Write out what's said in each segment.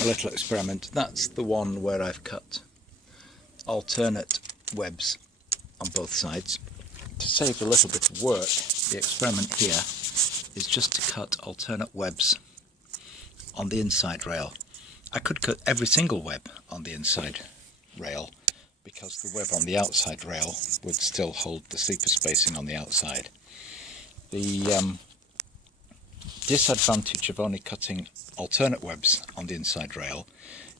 a little experiment. That's the one where I've cut alternate webs on both sides. To save a little bit of work, the experiment here is just to cut alternate webs on the inside rail. I could cut every single web on the inside rail because the web on the outside rail would still hold the sleeper spacing on the outside. The disadvantage of only cutting alternate webs on the inside rail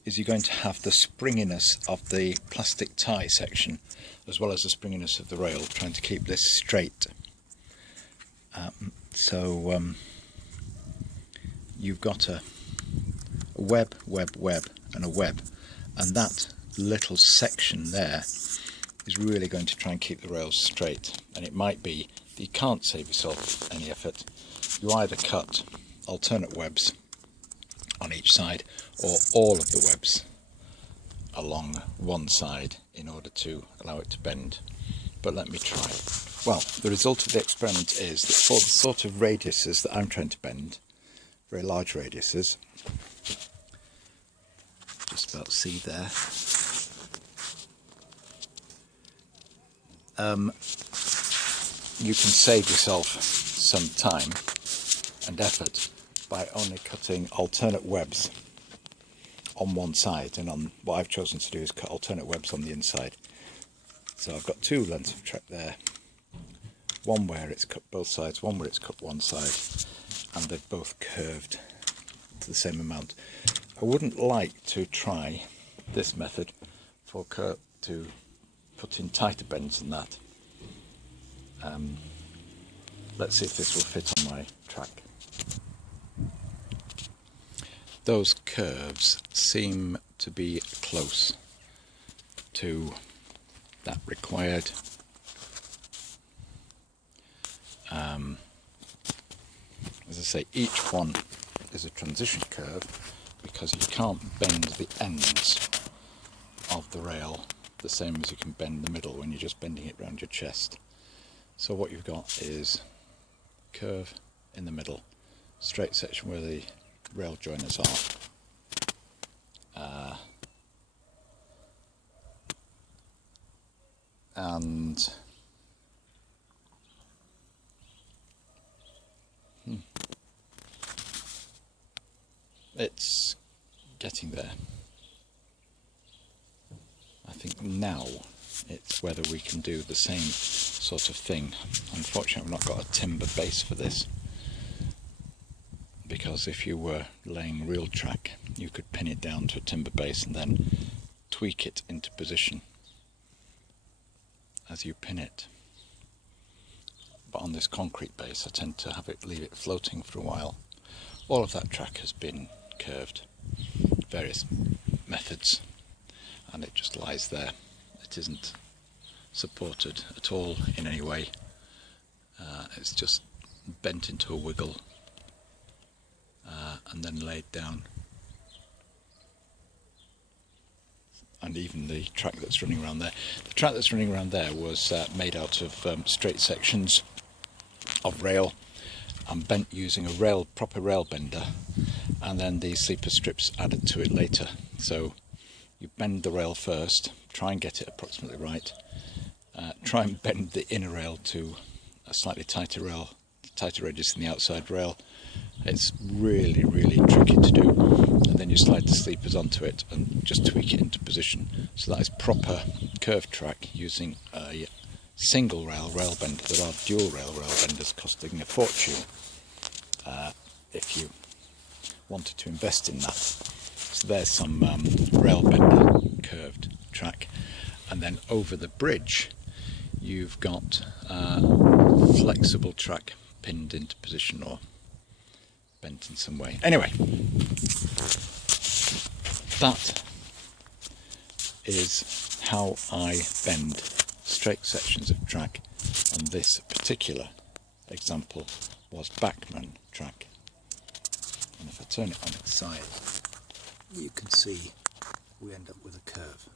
is you're going to have the springiness of the plastic tie section as well as the springiness of the rail, trying to keep this straight. You've got a web, and a web, and that little section there is really going to try and keep the rails straight. And it might be that you can't save yourself any effort. You either cut alternate webs on each side or all of the webs along one side in order to allow it to bend. But let me try. Well, the result of the experiment is that for the sort of radiuses that I'm trying to bend, very large radiuses, just about see there, you can save yourself some time and effort by only cutting alternate webs on one side, and on what I've chosen to do is cut alternate webs on the inside. So I've got two lengths of track there, one where it's cut both sides, one where it's cut one side, and they've both curved to the same amount. I wouldn't like to try this method to put in tighter bends than that. Let's see if this will fit on my track. Those curves seem to be close to that required. As I say, each one is a transition curve because you can't bend the ends of the rail the same as you can bend the middle when you're just bending it around your chest. So what you've got is curve in the middle, straight section where the rail joiners are, and it's getting there. I think now it's whether we can do the same sort of thing. Unfortunately, I've not got a timber base for this, because if you were laying real track, you could pin it down to a timber base and then tweak it into position as you pin it. But on this concrete base, I tend to leave it floating for a while. All of that track has been curved, various methods, and it just lies there. It isn't supported at all in any way. It's just bent into a wiggle and then laid down. And even the track that's running around there. The track that's running around there was made out of straight sections of rail and bent using a proper rail bender, and then the sleeper strips added to it later. So you bend the rail first, try and get it approximately right, try and bend the inner rail to a slightly tighter radius than the outside rail. It's really, really tricky to do, and then you slide the sleepers onto it and just tweak it into position. So that is proper curved track using a single rail bender. There are dual rail benders costing a fortune if you wanted to invest in that. So there's some rail bender curved track, and then over the bridge you've got flexible track pinned into position or bent in some way. Anyway, that is how I bend straight sections of track, and this particular example was Bachmann track. And if I turn it on its side, you can see we end up with a curve.